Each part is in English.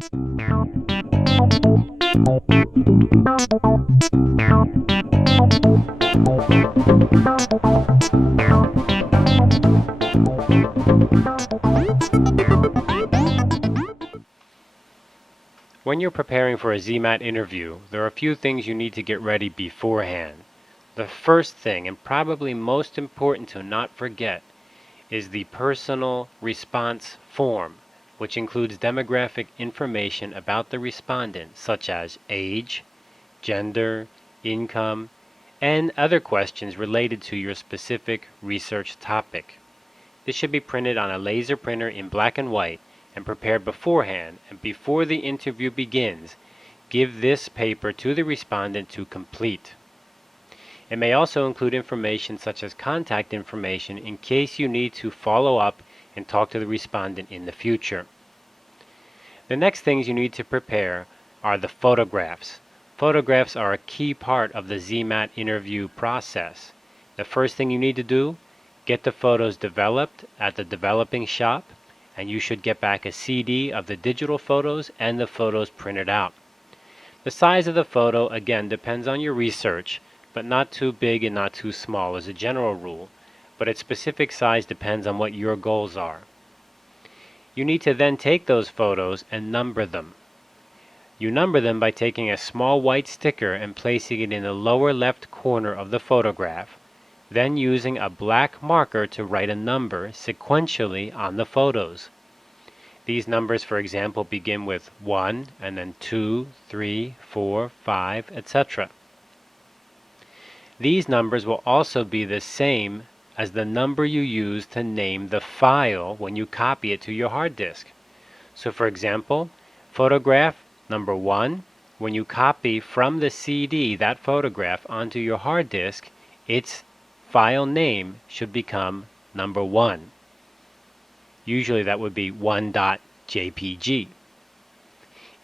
When you're preparing for a ZMET interview, there are a few things you need to get ready beforehand. The first thing, and probably most important to not forget, is the personal response form, which includes demographic information about the respondent, such as age, gender, income, and other questions related to your specific research topic. This should be printed on a laser printer in black and white and prepared beforehand, and before the interview begins, give this paper to the respondent to complete. It may also include information such as contact information in case you need to follow up and talk to the respondent in the future. The next things you need to prepare are the photographs. Photographs are a key part of the ZMET interview process. The first thing you need to do, get the photos developed at the developing shop, and you should get back a CD of the digital photos and the photos printed out. The size of the photo, again, depends on your research, but not too big and not too small as a general rule, but its specific size depends on what your goals are. You need to then take those photos and number them. You number them by taking a small white sticker and placing it in the lower left corner of the photograph, then using a black marker to write a number sequentially on the photos. These numbers, for example, begin with 1 and then 2, 3, 4, 5, etc. These numbers will also be the same as the number you use to name the file when you copy it to your hard disk. So for example, photograph number 1, when you copy from the CD that photograph onto your hard disk, its file name should become number 1. Usually that would be 1.jpg.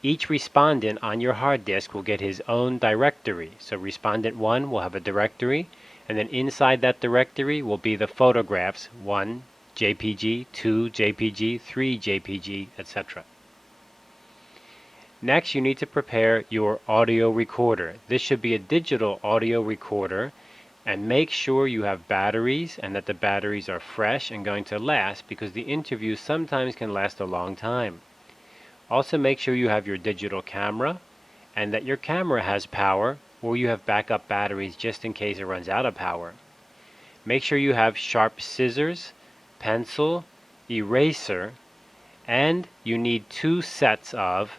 Each respondent on your hard disk will get his own directory. So respondent 1 will have a directory, and then inside that directory will be the photographs 1 JPG, 2 JPG, 3 JPG, etc. Next, you need to prepare your audio recorder. This should be a digital audio recorder, and make sure you have batteries and that the batteries are fresh and going to last, because the interviews sometimes can last a long time. Also make sure you have your digital camera and that your camera has power, or you have backup batteries just in case it runs out of power. Make sure you have sharp scissors, pencil, eraser, and you need 2 sets of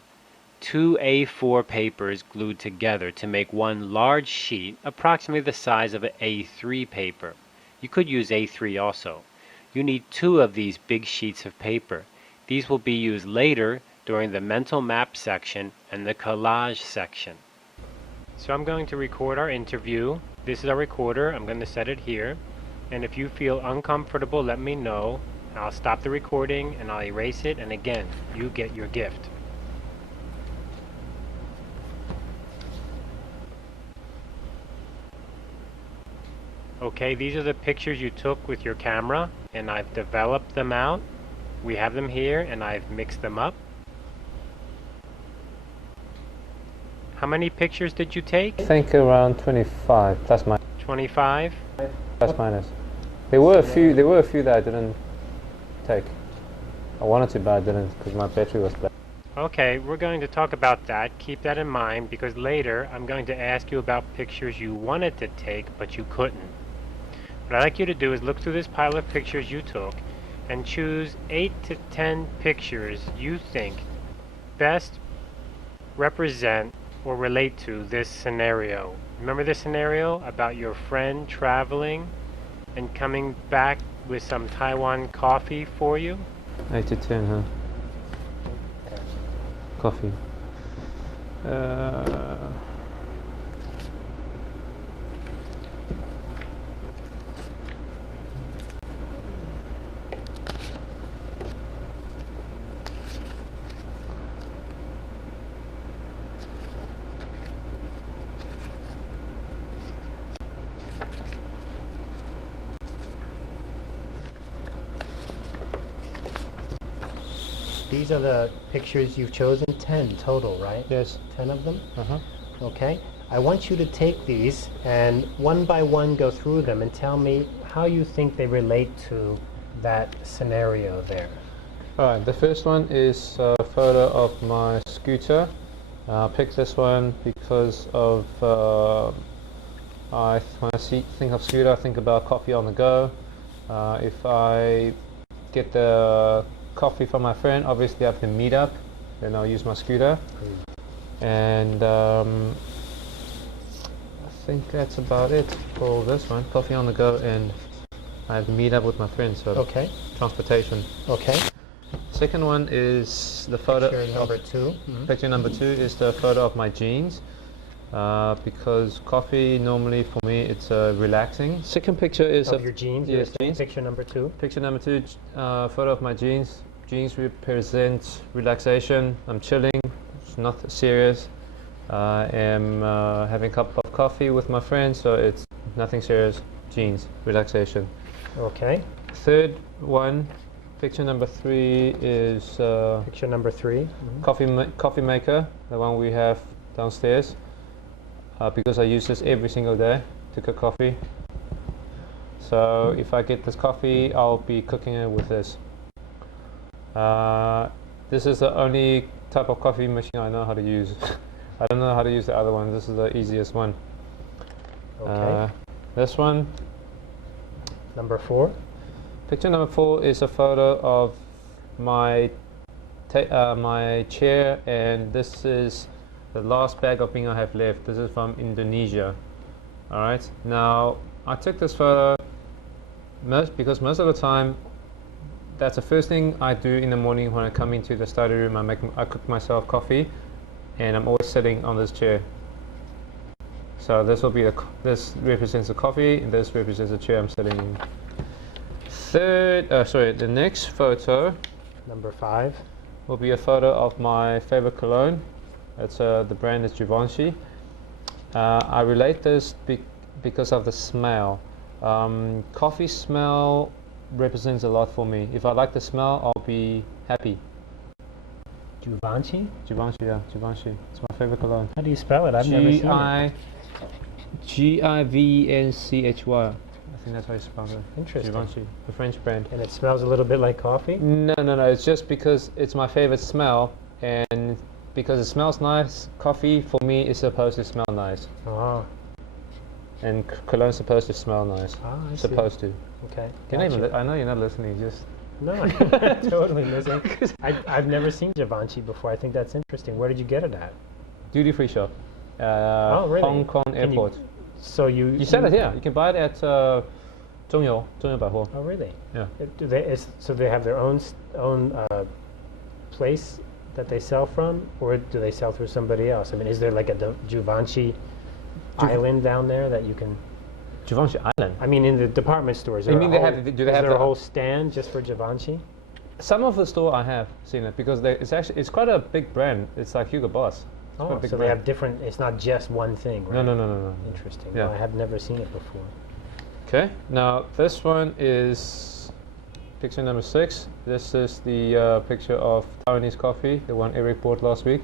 2 A4 papers glued together to make one large sheet approximately the size of an A3 paper. You could use A3 also. You need 2 of these big sheets of paper. These will be used later during the mental map section and the collage section. So I'm going to record our interview. This is our recorder. I'm going to set it here. And if you feel uncomfortable, let me know. I'll stop the recording and I'll erase it, and again, you get your gift. Okay, these are the pictures you took with your camera, and I've developed them out. We have them here, and I've mixed them up. How many pictures did you take? I think around 25 plus minus. 25? Plus minus. There were a few that I didn't take. I wanted to, but I didn't because my battery was bad. Okay, we're going to talk about that. Keep that in mind, because later I'm going to ask you about pictures you wanted to take but you couldn't. What I'd like you to do is look through this pile of pictures you took and choose 8 to 10 pictures you think best represent or relate to this scenario. Remember this scenario about your friend traveling and coming back with some Taiwan coffee for you? 8 to 10, huh? Coffee. these are the pictures you've chosen, 10 total, right? Yes. 10 of them? Uh-huh. Okay. I want you to take these and one by one go through them and tell me how you think they relate to that scenario there. Alright, the first one is a photo of my scooter. I picked this one because of when I think of scooter, I think about coffee on the go. If I get the coffee from my friend, obviously I have to meet up, then I'll use my scooter. And I think that's about it for this one, coffee on the go, and I have to meet up with my friends, so Okay. transportation. Okay. Second one is the photo. Picture number 2. Picture number 2 is the photo of my jeans. Because coffee normally for me it's relaxing. Second picture is Of your jeans? Yes, Your jeans. Picture number 2. Picture number 2, photo of my jeans. Jeans represent relaxation. I'm chilling. It's not serious. I am having a cup of coffee with my friends, so it's nothing serious. Jeans, relaxation. Okay. Third one, picture number 3 is Picture number 3. coffee maker, the one we have downstairs. Because I use this every single day to cook coffee. So if I get this coffee, I'll be cooking it with this. This is the only type of coffee machine I know how to use. I don't know how to use the other one. This is the easiest one. Okay. This one, Number 4. picture number 4 is a photo of my my chair, and this is the last bag of bean I have left. This is from Indonesia. Alright, now I took this photo because most of the time that's the first thing I do in the morning when I come into the study room. I cook myself coffee, and I'm always sitting on this chair. So this will be this represents the coffee, and this represents the chair I'm sitting in. The next photo Number 5. will be a photo of my favorite cologne. It's the brand is Givenchy. I relate this because of the smell. Coffee smell represents a lot for me. If I like the smell, I'll be happy. Givenchy? Givenchy, yeah, Givenchy. It's my favorite cologne. How do you spell it? I've never seen it. Givenchy. I think that's how you spell it. Interesting. Givenchy, the French brand. And it smells a little bit like coffee? No. It's just because it's my favorite smell, and because it smells nice. Coffee for me is supposed to smell nice, Oh, and cologne's supposed to smell nice. I see. Supposed to. Okay. Can I Gotcha. I know you're not listening. Just No, I'm totally listening. I've never seen Givenchy before. I think that's interesting. Where did you get it at? duty free shop. Really? Hong Kong Can you- Airport. So You said it here. You can buy it at Zhongyou Baihuo. Oh, really? Yeah. So they have their own place that they sell from, or do they sell through somebody else? I mean, is there like a Givenchy island down there that you can? Givenchy Island. I mean, in the department stores. You mean do they have a the- whole stand just for Givenchy? Some of the store I have seen it because it's quite a big brand. It's like Hugo Boss. It's quite Oh, a big so they brand. have different. It's not just one thing, right? No. Interesting. Yeah. No, I have never seen it before. Okay, now this one is picture number 6. This is the picture of Taiwanese coffee, the one Eric bought last week.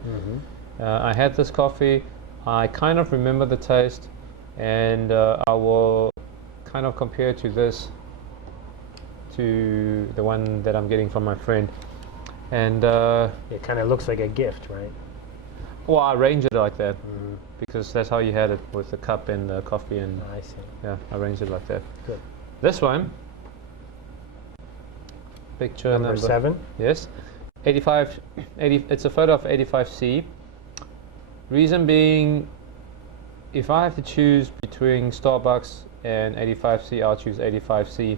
I had this coffee. I kind of remember the taste, and I will kind of compare to this, to the one that I'm getting from my friend. And It kind of looks like a gift, right? well, I arranged it like that because that's how you had it with the cup and the coffee, and I see. yeah, I arranged it like that. Good. This one, picture Number 7. Yes, 80. It's a photo of 85C. Reason being, if I have to choose between Starbucks and 85C, I'll choose 85C.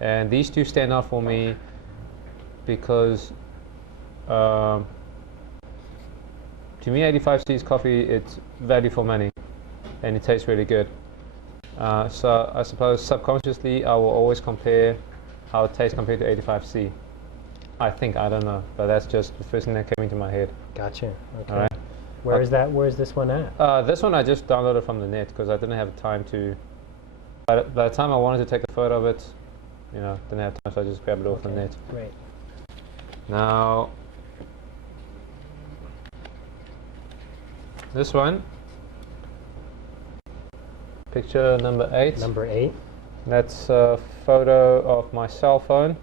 And these two stand out for me because to me 85C's coffee, it's value for money and it tastes really good. So I suppose subconsciously I will always compare how it tastes compared to 85C. I think, I don't know, but that's just the first thing that came into my head. Gotcha. Okay. All right. Where is that? Where is this one at? This one I just downloaded from the net because I didn't have time to. By the time I wanted to take a photo of it, didn't have time, so I just grabbed it off the net. Great. Now, This one, picture number 8. Number 8. That's a photo of my cell phone.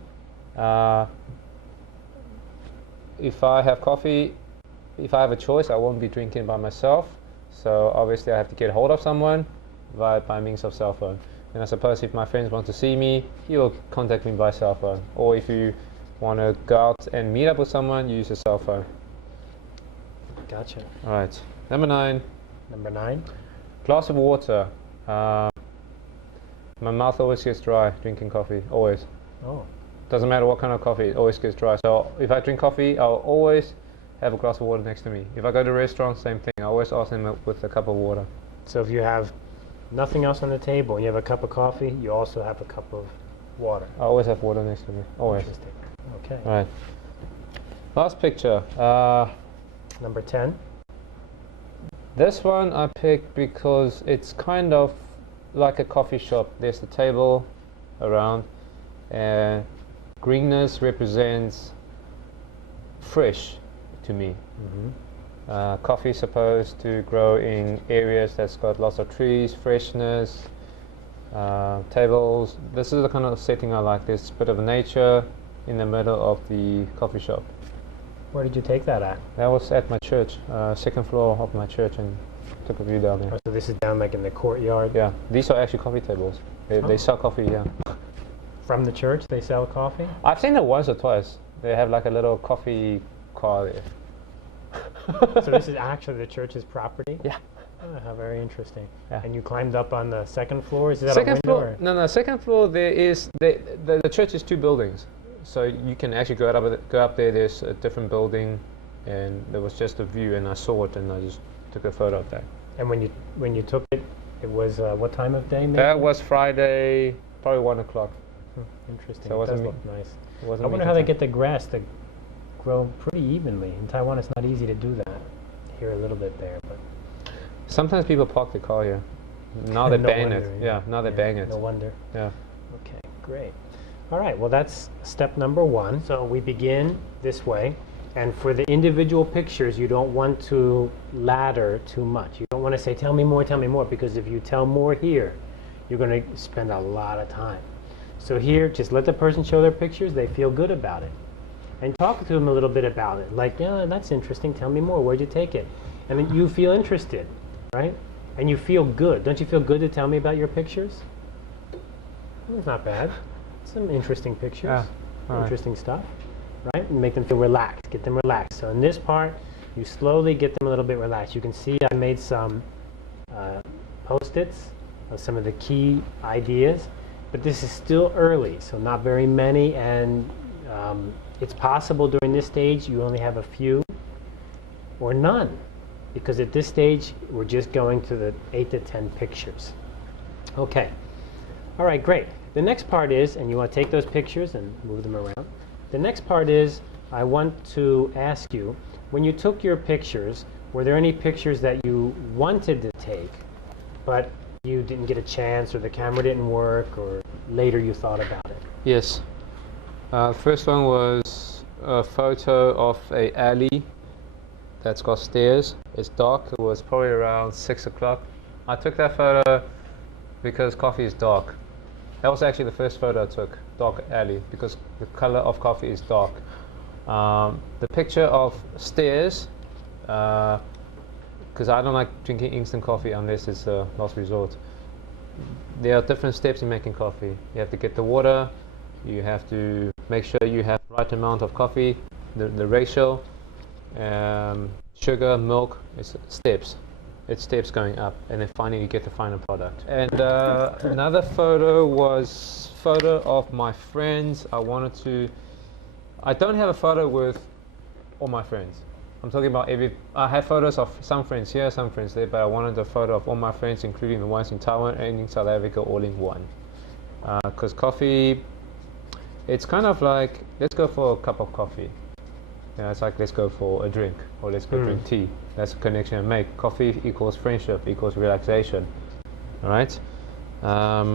If I have coffee, if I have a choice, I won't be drinking by myself. So obviously I have to get hold of someone by means of cell phone. And I suppose if my friends want to see me, you will contact me by cell phone. Or if you want to go out and meet up with someone, you use a cell phone. Gotcha. All right. Number 9. Number 9. Glass of water. My mouth always gets dry drinking coffee. Always. Oh. Doesn't matter what kind of coffee, it always gets dry. So if I drink coffee, I'll always have a glass of water next to me. If I go to a restaurant, same thing. I always ask them with a cup of water. So if you have nothing else on the table and you have a cup of coffee, you also have a cup of water. I always have water next to me. Always. Interesting. Okay. All right. Last picture. Number 10. This one I picked because it's kind of like a coffee shop. There's the table around, and greenness represents fresh to me. Coffee is supposed to grow in areas that's got lots of trees, freshness, tables. This is the kind of setting I like. There's a bit of nature in the middle of the coffee shop. Where did you take that at? That was at my church, second floor of my church, and took a view down there. Oh, so this is down like in the courtyard? Yeah, these are actually coffee tables. They sell coffee, yeah. From the church they sell coffee? I've seen it once or twice. They have like a little coffee car there. So this is actually the church's property? Yeah. Oh, how very interesting. Yeah. And you climbed up on the second floor? Is that Second a window? floor? No, second floor there is, the church is 2 buildings. So you can actually go up there, there's a different building, and there was just a view, and I saw it, and I just took a photo of that. And when you took it, it was what time of day? Maybe? That was Friday, probably 1 o'clock. Interesting. So it it wasn't does me. look nice. It wasn't I wonder me how they time. get the grass to grow pretty evenly. In Taiwan, it's not easy to do that. Here a little bit there, but Sometimes people park the car here. Now they No bang wonder, it. Yeah, now they yeah, bang it. No wonder. Yeah. Okay, great. All right, well, that's step number 1. So we begin this way. And for the individual pictures, you don't want to ladder too much. You don't want to say, tell me more, because if you tell more here, you're going to spend a lot of time. So here, just let the person show their pictures. They feel good about it. And talk to them a little bit about it. Like, yeah, that's interesting. Tell me more. Where'd you take it? And then you feel interested, right? And you feel good. Don't you feel good to tell me about your pictures? It's not bad. Some interesting pictures. Yeah. All right. Interesting stuff, right? And make them feel relaxed. Get them relaxed. So in this part, you slowly get them a little bit relaxed. You can see I made some post-its of some of the key ideas, but this is still early, so not very many, and it's possible during this stage you only have a few or none, because at this stage we're just going to the 8 to 10 pictures. Okay. All right, great. The next part is, and you want to take those pictures and move them around. The next part is, I want to ask you, when you took your pictures, were there any pictures that you wanted to take, but you didn't get a chance, or the camera didn't work, or later you thought about it? Yes. The first one was a photo of a alley that's got stairs. It's dark. It was probably around 6 o'clock. I took that photo because coffee is dark. That was actually the first photo I took, dark alley, because the color of coffee is dark. The picture of stairs, because I don't like drinking instant coffee unless it's a last resort. There are different steps in making coffee. You have to get the water, you have to make sure you have the right amount of coffee, the ratio, sugar, milk, it's steps. It's steps going up, and then finally you get the final product. And another photo was photo of my friends. I don't have a photo with all my friends. I'm talking about I have photos of some friends here, some friends there, but I wanted a photo of all my friends, including the ones in Taiwan and in South Africa, all in one. Because coffee, it's kind of like, let's go for a cup of coffee. It's like, let's go for a drink, or let's go drink tea. That's a connection I make. Coffee equals friendship, equals relaxation. All right? Let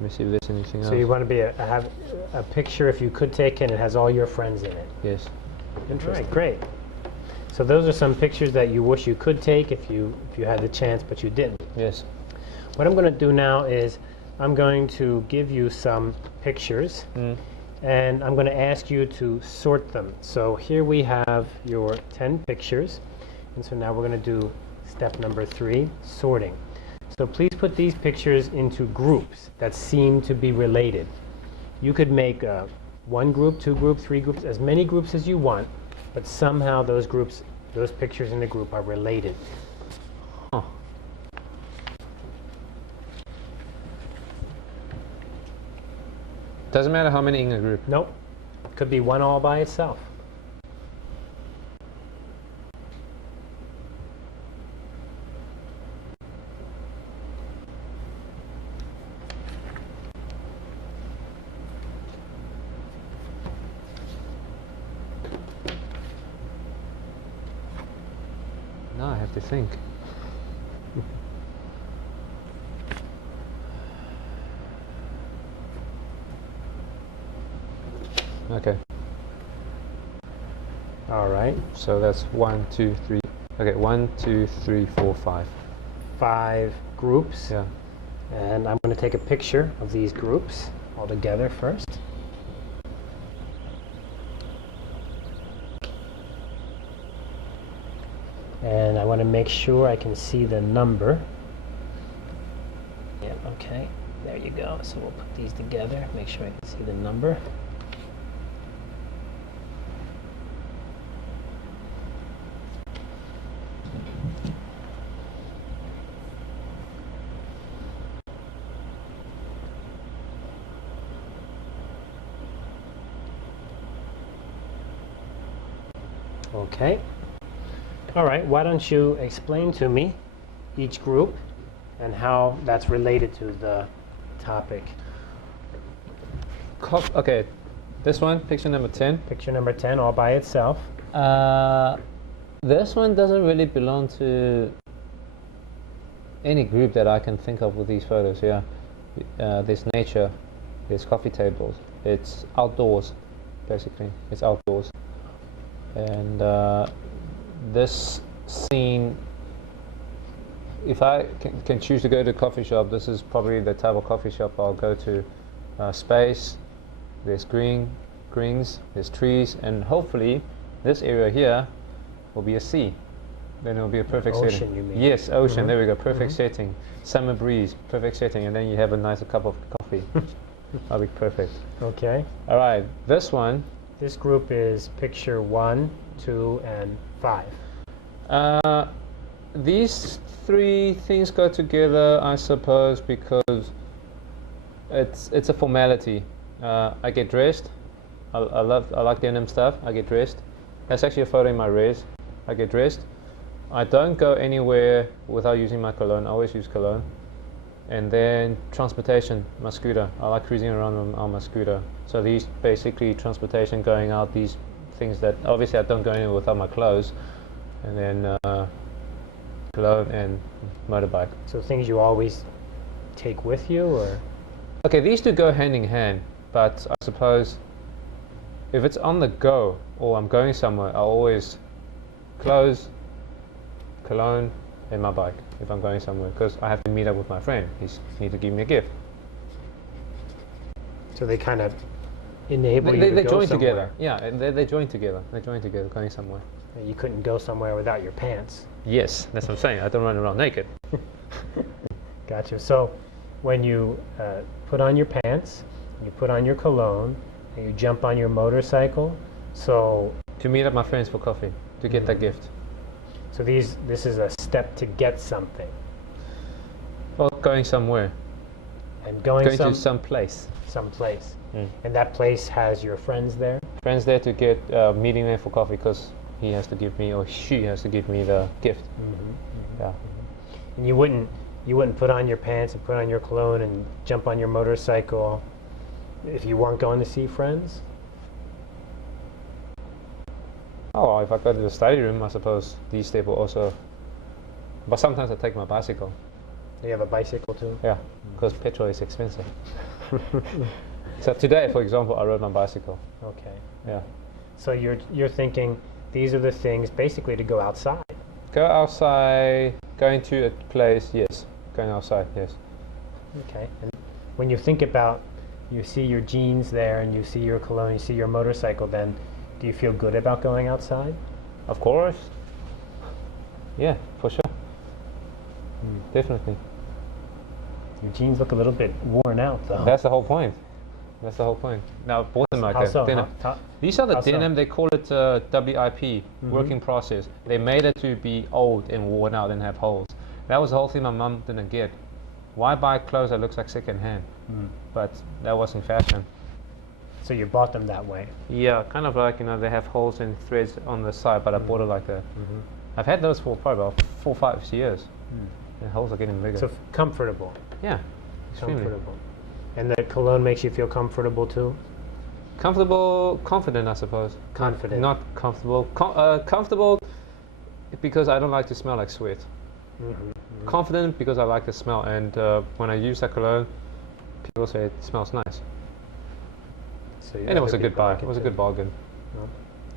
me see if there's anything else. So you want to have a picture, if you could take it, and it has all your friends in it. Yes. Interesting. Right, great. So those are some pictures that you wish you could take if you had the chance, but you didn't. Yes. What I'm going to do now is I'm going to give you some pictures, and I'm going to ask you to sort them. So here we have your 10 pictures, and so now we're going to do step number 3, sorting. So please put these pictures into groups that seem to be related. You could make 1 group, 2 groups, 3 groups, as many groups as you want, but somehow those pictures in the group are related. Huh. Doesn't matter how many in a group. Nope. Could be one all by itself. Now I have to think. Okay. All right. So that's 1, 2, 3. Okay, 1, 2, 3, 4, 5. 5 groups. Yeah. And I'm going to take a picture of these groups all together first. And I want to make sure I can see the number. Yeah, okay. There you go. So we'll put these together, make sure I can see the number. Okay. All right, why don't you explain to me each group and how that's related to the topic. Okay, this one, picture number 10. Picture number 10 all by itself. This one doesn't really belong to any group that I can think of with these photos. Yeah, there's nature, there's coffee tables, it's outdoors, basically. It's outdoors, and this scene. If I can choose to go to a coffee shop, this is probably the type of coffee shop I'll go to. Space, there's greens, there's trees, and hopefully this area here will be a sea. Then it will be a perfect Ocean, setting. you mean? Yes, ocean. Mhm. There we go. Perfect Mhm. setting. Summer breeze. Perfect setting, and then you have a nice cup of coffee. That'll be perfect. Okay. All right. This one. This group is picture 1, 2, and 5. These three things go together, I suppose, because it's a formality. I get dressed. I like denim stuff. I get dressed. That's actually a photo in my res. I get dressed. I don't go anywhere without using my cologne. I always use cologne. And then transportation, my scooter. I like cruising around on my scooter. So these basically transportation, going out, these things that obviously I don't go anywhere without my clothes. And then cologne and motorbike. So things you always take with you, or? Okay, these two go hand in hand, but I suppose if it's on the go or I'm going somewhere, I'll always clothes, cologne, and my bike if I'm going somewhere, because I have to meet up with my friend. He's need to give me a gift. So they kind of enable you They to go join somewhere. together. Yeah, and they join together. They join together going somewhere. You couldn't go somewhere without your pants. Yes, that's what I'm saying. I don't run around naked. Gotcha. So when you put on your pants, you put on your cologne, and you jump on your motorcycle, so To meet up my friends for coffee, to get that gift. so this is a step to get something, Or going somewhere. and going Going to some place. someplace, Mm. and that place has your friends there. Friends there to get meeting there for coffee, because he has to give me, or she has to give me the gift. Yeah. And you wouldn't put on your pants and put on your cologne and jump on your motorcycle if you weren't going to see friends. Oh, if I go to the study room, I suppose these days will also. But sometimes I take my bicycle. You have a bicycle too. Yeah, because petrol is expensive. So today, for example, I rode my bicycle. Okay. Yeah. So you're thinking these are the things basically to go outside. Go outside, going to a place, yes. Going outside, yes. Okay. And when you think about, you see your jeans there and you see your cologne, you see your motorcycle, then do you feel good about going outside? Of course. Yeah, for sure. Definitely. Your jeans look a little bit worn out though. That's the whole point. That's the whole point. Now, I bought them like How that. so? Denim. These are the How so? denim, they call it WIP, work in process. They made it to be old and worn out and have holes. That was the whole thing my mum didn't get. Why buy clothes that looks like second hand? But that wasn't fashion. So you bought them that way. Yeah, kind of like, they have holes and threads on the side, but I bought it like that. I've had those for probably about 4 or 5 years. The holes are getting bigger. So comfortable. Yeah, extremely. Comfortable. And the cologne makes you feel comfortable too? Comfortable, confident, I suppose. Confident. Not comfortable. Comfortable because I don't like to smell like sweat. Confident because I like the smell, and when I use that cologne, people say it smells nice. So And it was a good buy. It was a good bargain. Oh,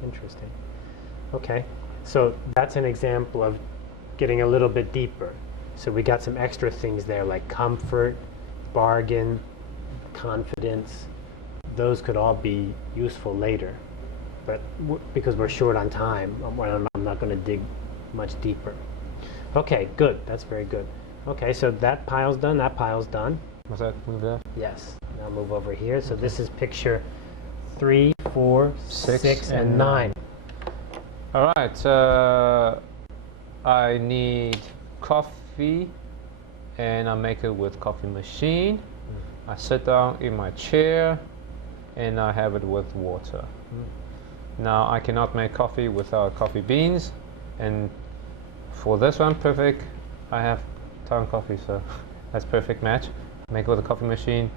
interesting. Okay, so that's an example of getting a little bit deeper. So we got some extra things there like comfort, bargain, confidence. Those could all be useful later, but because we're short on time, I'm not going to dig much deeper. Okay, good. That's very good. Okay, so that pile's done. That pile's done. Was that move there? Yes. Now move over here. So this is picture 3, 4, 6, Six, and and 9. All right. I need coffee, and I make it with coffee machine. I sit down in my chair, and I have it with water. Now I cannot make coffee without coffee beans, and for this one, perfect. I have town coffee, so that's perfect match. Make it with a coffee machine,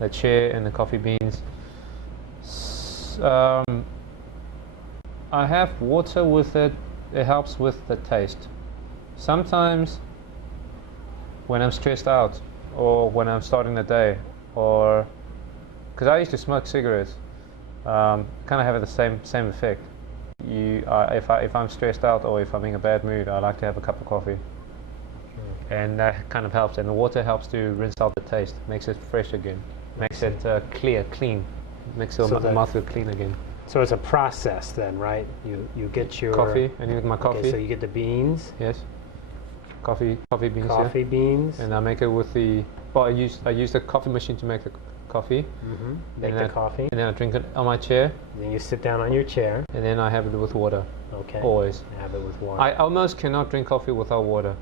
the chair, and the coffee beans. I have water with it. It helps with the taste. Sometimes when I'm stressed out, or when I'm starting the day, or because I used to smoke cigarettes, kind of have the same effect. If I'm stressed out or if I'm in a bad mood, I like to have a cup of coffee, and that kind of helps. And the water helps to rinse out the taste, makes it fresh again, makes it clean, makes your mouth feel clean again. So it's a process then, right? You get your Coffee, and with my coffee. Okay, so you get the beans. Yes. Coffee beans. Coffee beans. And I make it with the. Well, I use the coffee machine to make the coffee. Make the coffee. And then I drink it on my chair. And then you sit down on your chair. And then I have it with water. Okay. Always. Have it with water. I almost cannot drink coffee without water.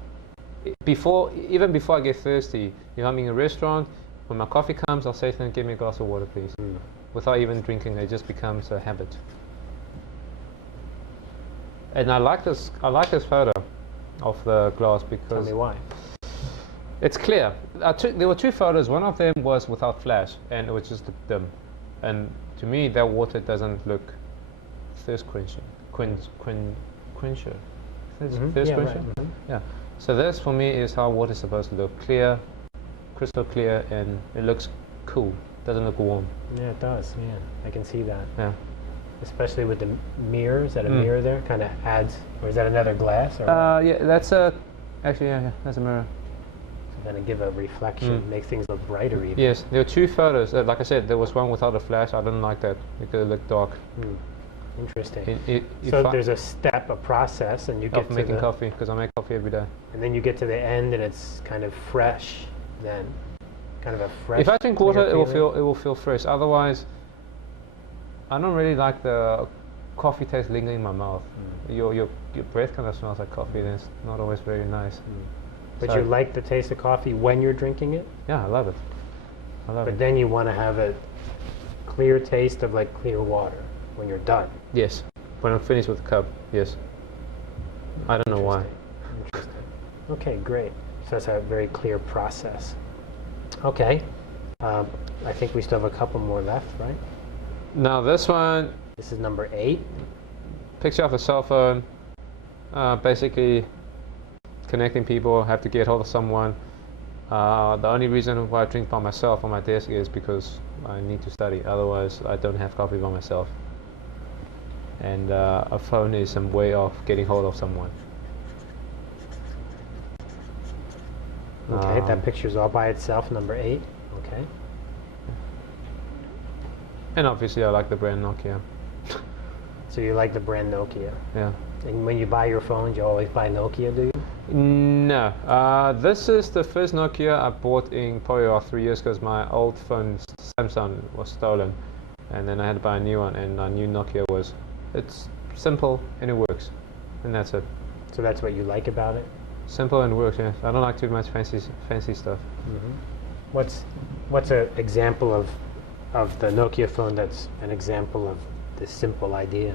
Even before I get thirsty, if I'm in a restaurant, when my coffee comes, I'll say to them, "Give me a glass of water, please." Without even drinking, it just becomes a habit. And I like this photo of the glass because Tell me why. it's clear. There were 2 photos. One of them was without flash, and it was just dim. And to me, that water doesn't look thirst quenching. Quencher. Thirst Yeah, quencher. right. Yeah. So this for me is how water is supposed to look: clear, crystal clear, and it looks cool. Doesn't look warm. Yeah, it does. Yeah, I can see that. Yeah. Especially with the mirrors. Is that a mirror there? Kind of adds. Or is that another glass? Or Yeah, that's a. Actually, yeah, that's a mirror. kind of give a reflection, make things look brighter even. Yes, there were 2 photos. Like I said, there was one without a flash. I didn't like that because it looked dark. Interesting. You So there's a step, a process, and you get of to making the, coffee because I make coffee every day. and then you get to the end, and it's kind of fresh. Then, kind of a fresh. If I drink clear water, feeling. it will feel fresh. Otherwise, I don't really like the coffee taste lingering in my mouth. Your breath kind of smells like coffee, and it's not always very nice. But So- you like the taste of coffee when you're drinking it. Yeah, I love it. I love But it. then you want to have a clear taste of like clear water when you're done. Yes, when I'm finished with the cup. Yes. I don't know why. Interesting. Okay, great. So that's a very clear process. Okay. I think we still have a couple more left, right? Now this one, This is number 8. picture of a cell phone. Basically, connecting people. Have to get hold of someone. The only reason why I drink by myself on my desk is because I need to study. Otherwise, I don't have coffee by myself. and a phone is some way of getting hold of someone. Okay, that picture's all by itself, number 8. Okay. And obviously I like the brand Nokia. So you like the brand Nokia. Yeah. And when you buy your phones, you always buy Nokia, do you? No. This is the first Nokia I bought in probably about 3 years because my old phone, Samsung, was stolen. And then I had to buy a new one, and I knew Nokia was, it's simple and it works. And that's it. So that's what you like about it? Simple and works, yes. I don't like too much fancy stuff. What's an example of the Nokia phone that's an example of this simple idea?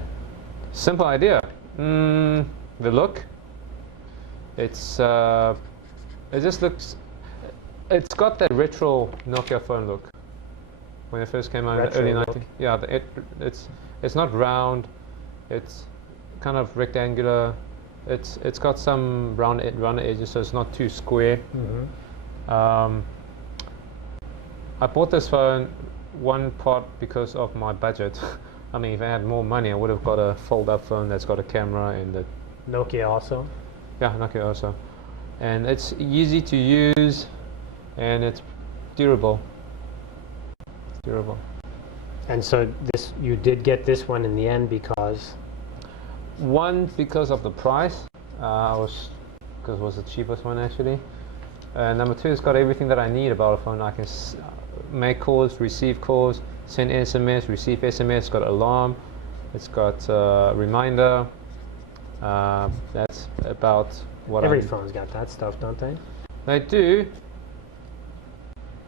Simple idea. The look. It's it just looks. It's got that retro Nokia phone look. When it first came out in the early Retro 90s. Yeah, it's not round. It's kind of rectangular. It's got some round edges, so it's not too square. I bought this phone one part because of my budget. I mean, if I had more money, I would have got a fold-up phone that's got a camera and the Nokia also? yeah, Nokia also, and it's easy to use, and it's durable. It's durable. And so you did get this one in the end because? One, because of the price. Because it was the cheapest one actually. Number two, it's got everything that I need about a phone. I can make calls, receive calls, send SMS, receive SMS. It's got alarm. It's got reminder. That's about what Every phone's got that stuff, don't they? They do.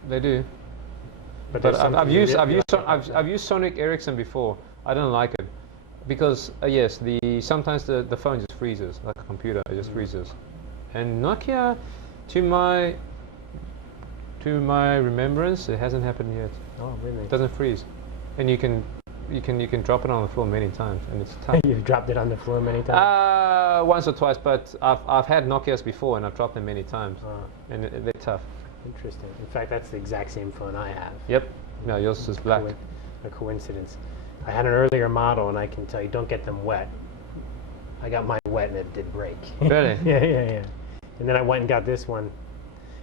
They do. But I've used Sonic Ericsson before. I don't like it because yes, sometimes the phone just freezes like a computer. It just freezes. And Nokia, to my remembrance, it hasn't happened yet. Oh, really? It doesn't freeze, and you can drop it on the floor many times, and it's tough. You've dropped it on the floor many times? Once or twice, but I've had Nokias before, and I've dropped them many times, and they're tough. Interesting. In fact, that's the exact same phone I have. Yep. No, yours is black. A coincidence. I had an earlier model, and I can tell you, don't get them wet. I got mine wet, and it did break. Really? Yeah. And then I went and got this one.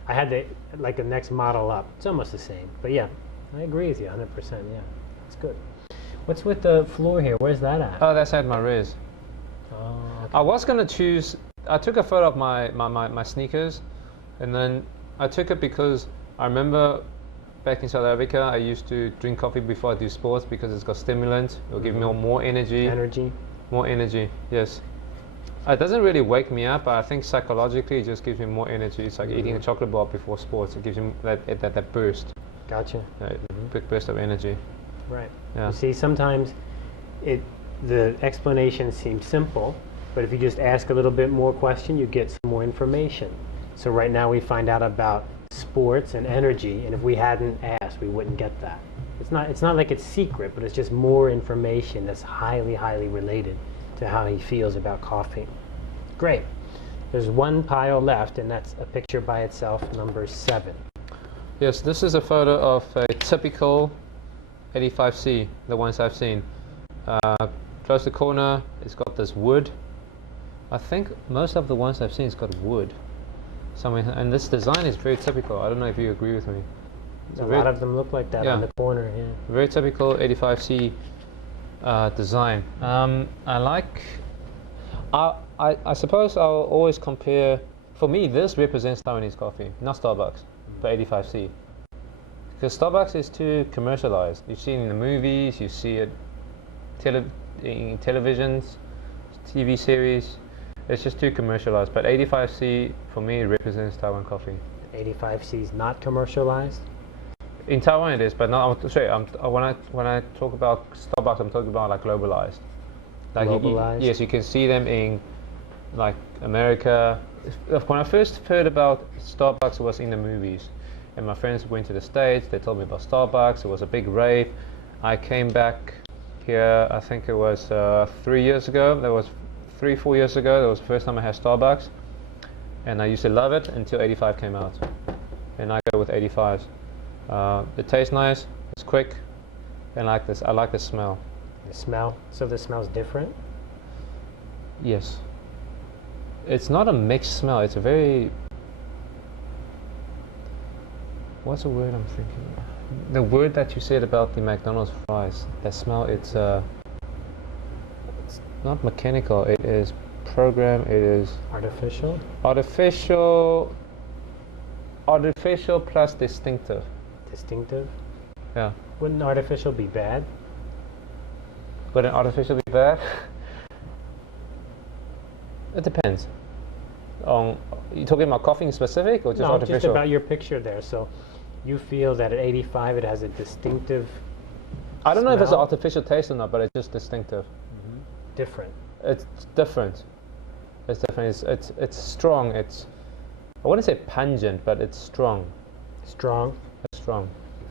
I had the next model up. It's almost the same, but yeah, I agree with you 100%. Yeah, it's good. What's with the floor here? Where's that at? Oh, that's at my res. Oh, okay. I was gonna choose. I took a photo of my sneakers, and then I took it because I remember back in South Africa I used to drink coffee before I do sports because it's got stimulant. It'll give me more energy. More energy. Yes. It doesn't really wake me up, but I think psychologically it just gives me more energy. It's like eating a chocolate bar before sports. It gives you that burst. Gotcha. Big burst of energy. Right. Yeah. You see, sometimes the explanation seems simple, but if you just ask a little bit more question, you get some more information. So right now we find out about sports and energy, and if we hadn't asked, we wouldn't get that. It's not like it's secret, but it's just more information that's highly, highly related to how he feels about coffee. Great. There's one pile left, and that's a picture by itself, number 7. Yes, this is a photo of a typical 85C, the ones I've seen. Close the corner, it's got this wood. I think most of the ones I've seen has got wood. And this design is very typical. I don't know if you agree with me. A lot of them look like that on the corner. Yeah. Very typical 85C design. I suppose I'll always compare. For me, this represents Taiwanese coffee, not Starbucks, but 85C. Because Starbucks is too commercialized. You see it in the movies, you see it in televisions, TV series. It's just too commercialized. But 85C for me represents Taiwan coffee. 85C is not commercialized. In Taiwan it is, but not. When I talk about Starbucks, I'm talking about like globalized. Like Globalized? Yes, you can see them in like America. When I first heard about Starbucks, it was in the movies, and my friends went to the States. They told me about Starbucks. It was a big rave. I came back here. I think it was 3 years ago. That was 3-4 years ago. That was the first time I had Starbucks, and I used to love it until 85 came out, and I go with 85s. It tastes nice. It's quick, and I like the smell. The smell. So the smell's different. Yes. It's not a mixed smell. It's a very... What's the word I'm thinking of? The word that you said about the McDonald's fries. That smell, it's not mechanical. It is program. It is Artificial. artificial plus distinctive. Distinctive. Yeah. Wouldn't artificial be bad? Would an artificial be bad? It depends. You talking about coffee in specific or just No, artificial? just about your picture there. So you feel that at 85 it has a distinctive I don't know if it's an smell? artificial taste or not, but it's just distinctive. different. It's different. It's different. It's strong. I wouldn't say pungent, but it's strong. Strong. It's strong.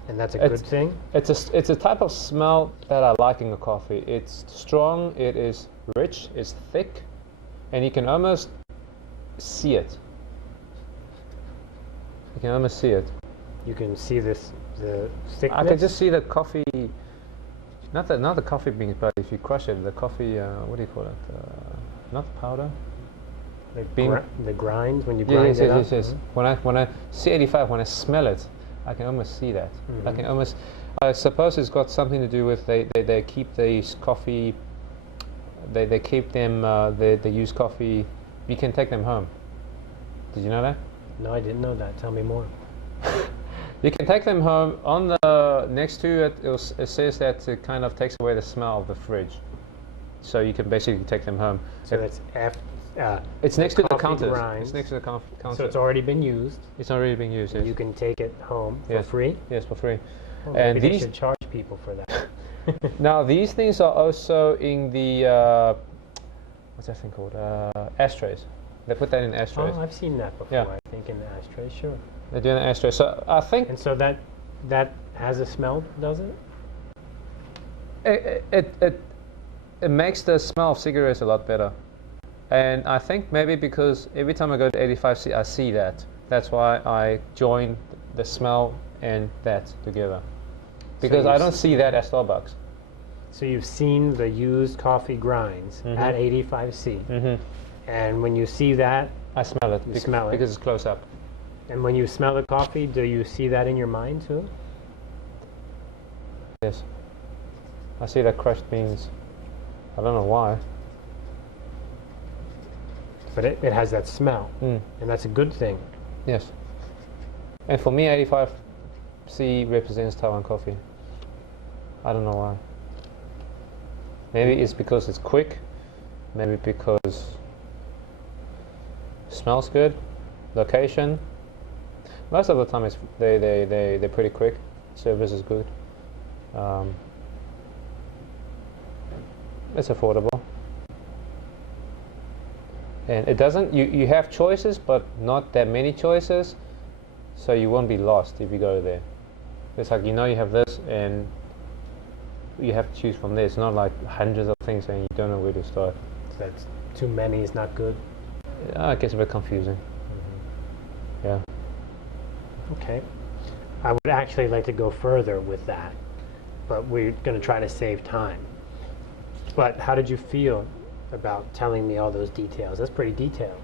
And that's a It's- good thing? It's a type of smell that I like in a coffee. It's strong. It is rich. It's thick, and you can almost see it. You can almost see it. You can see the thickness? I can just see the coffee. Not the coffee beans, but if you crush it, the coffee. What do you call it? Not the powder. the, bean- the grind when you Yeah, grind yes, it yes, up. yes, yes. When I see 85, when I smell it, I can almost see that. I can almost. I suppose it's got something to do with they keep these coffee. They keep them. They use coffee. You can take them home. Did you know that? No, I didn't know that. Tell me more. You can take them home. On the next to it, it says that it kind of takes away the smell of the fridge. So you can basically take them home. So that's It's next to the coffee counters. grinds. It's next to the counter. so it's already been used. It's already being used. Yes. You can take it home for Yes. free. Yes, for free. Oh, And maybe they these- should charge people for that. Now these things are also in the what's that thing called? Ashtrays. They put that in ashtrays. Oh, I've seen that before. Yeah. I think in the ashtray, sure. They're doing an ashtray. So I think And so that has a smell, does it? it makes the smell of cigarettes a lot better. And I think maybe because every time I go to 85C, I see that. That's why I join the smell and that together. Because I you've don't see that at Starbucks. So you've seen the used coffee grinds at 85C, and when you see that, I smell it. smell it. Because it's close up. and when you smell the coffee, do you see that in your mind too? Yes. I see the crushed beans. I don't know why. But it has that smell, and that's a good thing. Yes. And for me, 85C represents Taiwan coffee. I don't know why. Maybe it's because it's quick. Maybe because it smells good. Location. Most of the time, they're pretty quick. Service is good. It's affordable. And it doesn't, you have choices, but not that many choices, so you won't be lost if you go there. It's like, you have this and you have to choose from there. It's not like hundreds of things and you don't know where to start. So that's too many is not good. It gets a bit confusing. Yeah. Okay. I would actually like to go further with that, but we're going to try to save time. But how did you feel about telling me all those details? That's pretty detailed.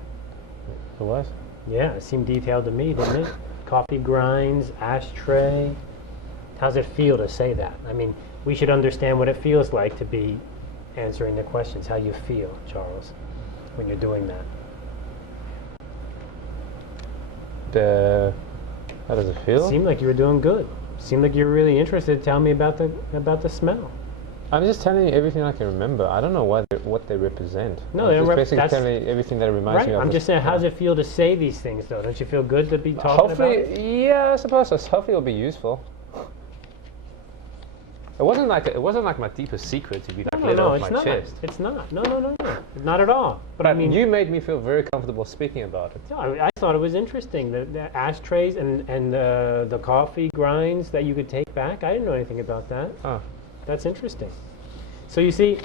It was? Yeah, it seemed detailed to me, didn't it? Coffee grinds, ashtray. How's it feel to say that? I mean, we should understand what it feels like to be answering the questions. How you feel, Charles, when you're doing that. How does it feel? Seemed like you were doing good. Seemed like you were really interested. Tell me about the smell. I'm just telling you everything I can remember. I don't know what they represent. No, I'm they just rep- basically that's- telling you everything that reminds Right. me of I'm it. just saying, how does it feel to say these things, though? Don't you feel good to be talking about it? Hopefully, yeah, I suppose. Hopefully, it'll be useful. It wasn't like my deepest secret to be like let No, off it's my not. chest. It's not. No, not at all. But I mean, you made me feel very comfortable speaking about it. no, I thought it was interesting. The ashtrays and the coffee grinds that you could take back. I didn't know anything about that. Oh, That's interesting. So you see,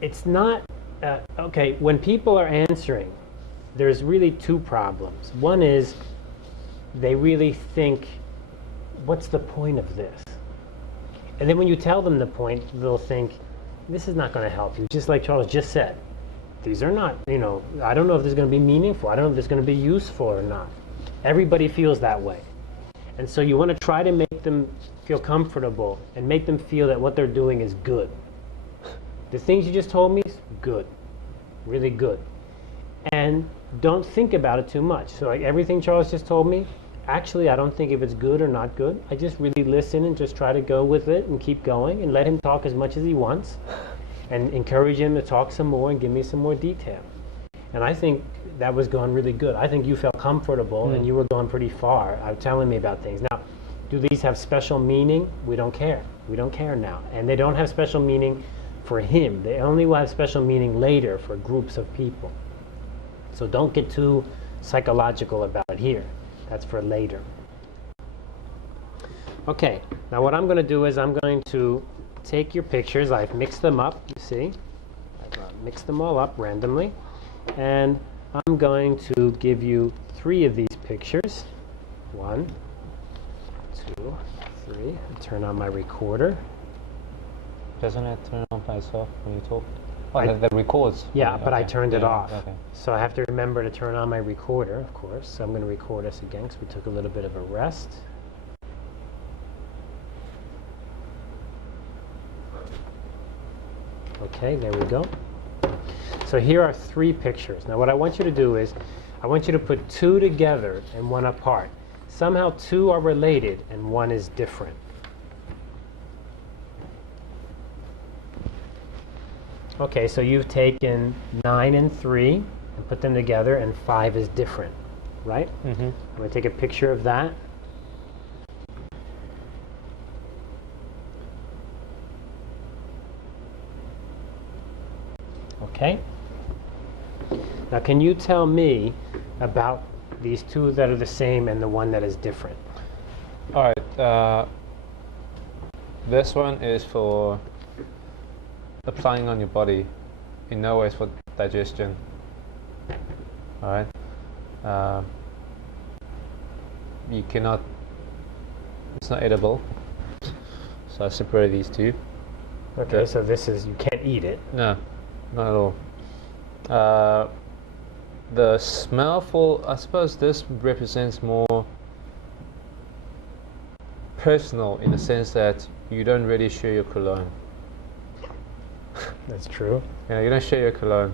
it's not okay. When people are answering, there's really two problems. One is they really think, what's the point of this? And then when you tell them the point, they'll think, this is not going to help you. Just like Charles just said, these are not, I don't know if this is going to be meaningful. I don't know if this is going to be useful or not. Everybody feels that way. And so you want to try to make them feel comfortable and make them feel that what they're doing is good. The things you just told me, good, really good. And don't think about it too much. So like everything Charles just told me, actually I don't think if it's good or not good. I just really listen and just try to go with it and keep going and let him talk as much as he wants and encourage him to talk some more and give me some more detail. And I think that was going really good. I think you felt comfortable and you were going pretty far telling me about things. Now, do these have special meaning? We don't care. We don't care now. And they don't have special meaning for him. They only will have special meaning later for groups of people. So don't get too psychological about it here. That's for later. Okay, now what I'm going to do is I'm going to take your pictures. I've mixed them up, you see. I've mixed them all up randomly. And I'm going to give you 3 of these pictures. 1, 2, 3. Turn on my recorder. Doesn't it turn on by itself when you talk? Oh, that records. Yeah, but okay. I turned it off. Okay. So I have to remember to turn on my recorder, of course. So I'm going to record us again because we took a little bit of a rest. Okay, there we go. So here are 3 pictures. Now what I want you to do is, I want you to put 2 together and 1 apart. Somehow 2 are related and 1 is different. Okay, so you've taken 9 and 3 and put them together, and 5 is different, right? Mm-hmm. I'm going to take a picture of that. Okay. Now can you tell me about these 2 that are the same and the 1 that is different? All right. This one is for applying on your body. In no way is for digestion. All right. You cannot. It's not edible. So I separate these 2. Okay, so this is, you can't eat it. No, not at all. The smell for, I suppose this represents more personal in the sense that you don't really share your cologne. That's true. You don't share your cologne.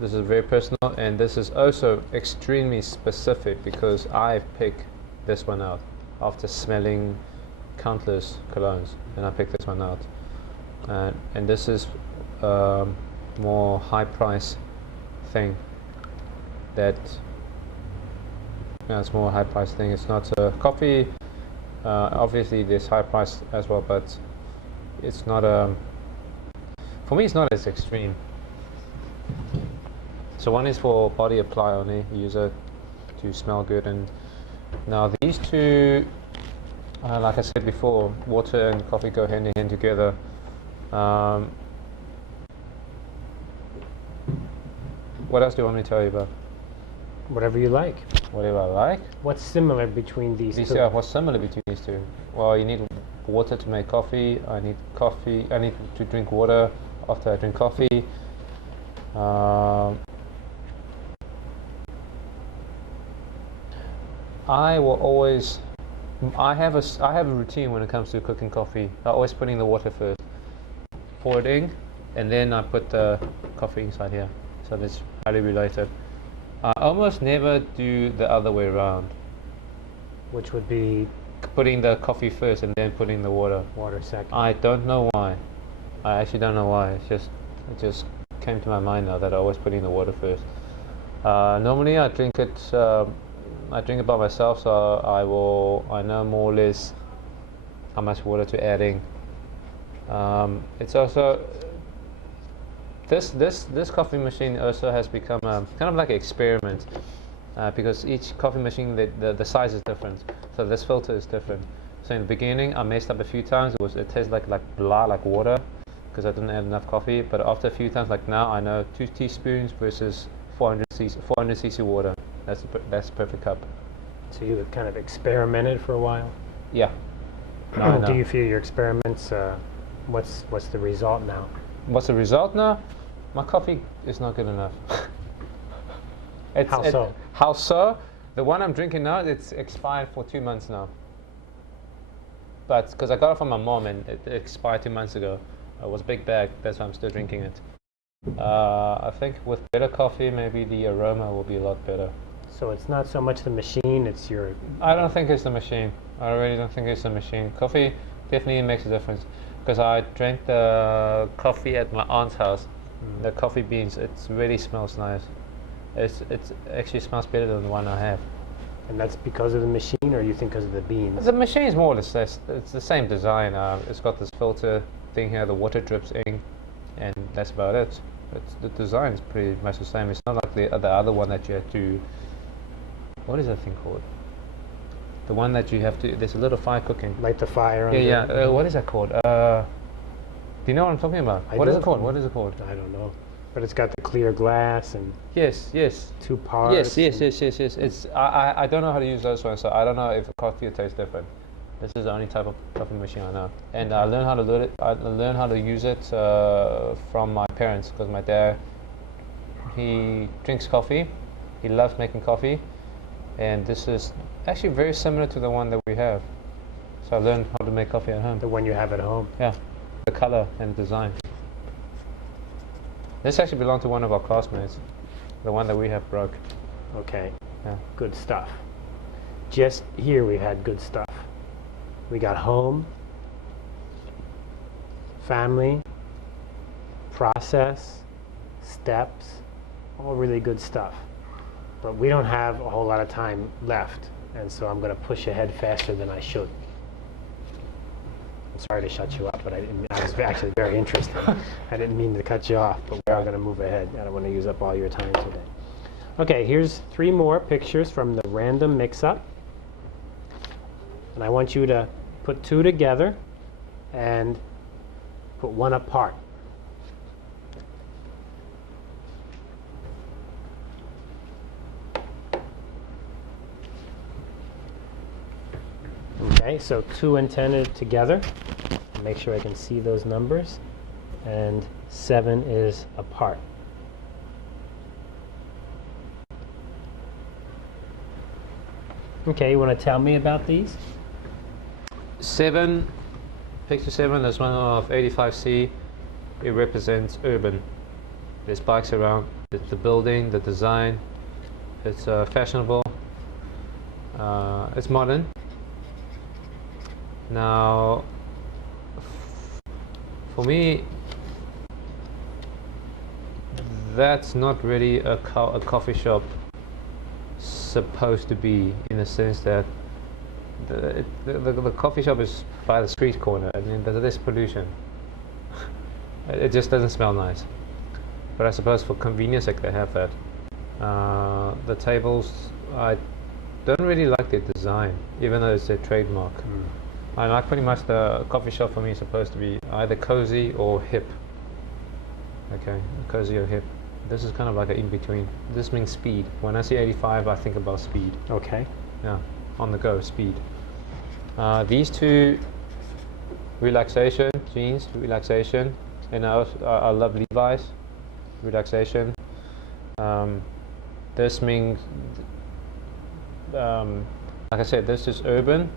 This is very personal, and this is also extremely specific because I picked this one out after smelling countless colognes, and I picked this one out. And this is more high price thing that it's more high price thing. It's not coffee. Obviously there's high price as well, but it's not for me it's not as extreme. So one is for body apply only, use it to smell good. And now these 2, like I said before, water and coffee go hand in hand together. What else do you want me to tell you about? Whatever you like. Whatever I like. What's similar between these 2? What's similar between these 2? Well, you need water to make coffee. I need to drink water after I drink coffee. I will always. I have a routine when it comes to cooking coffee. I always put in the water first, pour it in, and then I put the coffee inside here. So that's highly related. I almost never do the other way around. Which would be putting the coffee first and then putting the water. Water second. I don't know why. I actually don't know why. It just came to my mind now that I always put in the water first. Normally I drink it. I drink it by myself, so I know more or less how much water to add in. It's also this coffee machine also has become kind of like an experiment, because each coffee machine the size is different, so this filter is different. So in the beginning I messed up a few times. It tastes like blah, like water, because I didn't add enough coffee. But after a few times, like now, I know 2 teaspoons versus 400 cc water. That's the perfect cup. So you kind of experimented for a while? Yeah. No, no. Do you feel your experiments? What's the result now? What's the result now? My coffee is not good enough. How so? How so? The one I'm drinking now, it's expired for 2 months now. But because I got it from my mom and it expired 2 months ago. It was a big bag, that's why I'm still drinking it. I think with better coffee, maybe the aroma will be a lot better. So it's not so much the machine; it's your. I don't think it's the machine. I really don't think it's the machine. Coffee definitely makes a difference. Because I drank the coffee at my aunt's house. The coffee beans, it really smells nice. It actually smells better than the one I have. And that's because of the machine, or you think because of the beans? The machine is more or less it's the same design. It's got this filter thing here, the water drips in, and that's about it. The design is pretty much the same. It's not like the other one that you have to. What is that thing called? The one that you have to. There's a little fire cooking. Light the fire. Yeah. What is that called? Do you know what I'm talking about? What is it called? What is it called? I don't know. But it's got the clear glass and. Yes. 2 parts. Yes. It's I don't know how to use those ones, so I don't know if coffee tastes different. This is the only type of coffee machine I know, and I learned how to do it. I learned how to use it from my parents because my dad, he drinks coffee, he loves making coffee, and this is actually very similar to the one that we have. So I learned how to make coffee at home. The one you have at home. Yeah, the color and design. This actually belonged to one of our classmates. The one that we have broke. Okay. Yeah. Good stuff. Just here we had good stuff. We got home, family, process, steps, all really good stuff. But we don't have a whole lot of time left, and so I'm going to push ahead faster than I should. I'm sorry to shut you up, but I was actually very interested. I didn't mean to cut you off, but we are going to move ahead. I don't want to use up all your time today. Okay, here's 3 more pictures from the random mix-up. And I want you to put 2 together and put 1 apart. Okay, so 2 and 10 are together. Make sure I can see those numbers. And 7 is apart. Okay, you want to tell me about these? 7, picture 7 is one of 85C. It represents urban. There's bikes around. It's the building, the design. It's fashionable. It's modern. Now, for me, that's not really a coffee shop supposed to be, in the sense that the coffee shop is by the street corner. I mean, there's pollution. It just doesn't smell nice. But I suppose for convenience sake they have that. The tables, I don't really like their design, even though it's their trademark. I like pretty much the coffee shop for me is supposed to be either cozy or hip. Okay, cozy or hip. This is kind of like an in-between. This means speed. When I see 85, I think about speed. Okay. Yeah, on the go, speed. These 2, relaxation, jeans, relaxation. And I love Levi's, relaxation. This means, like I said, this is urban.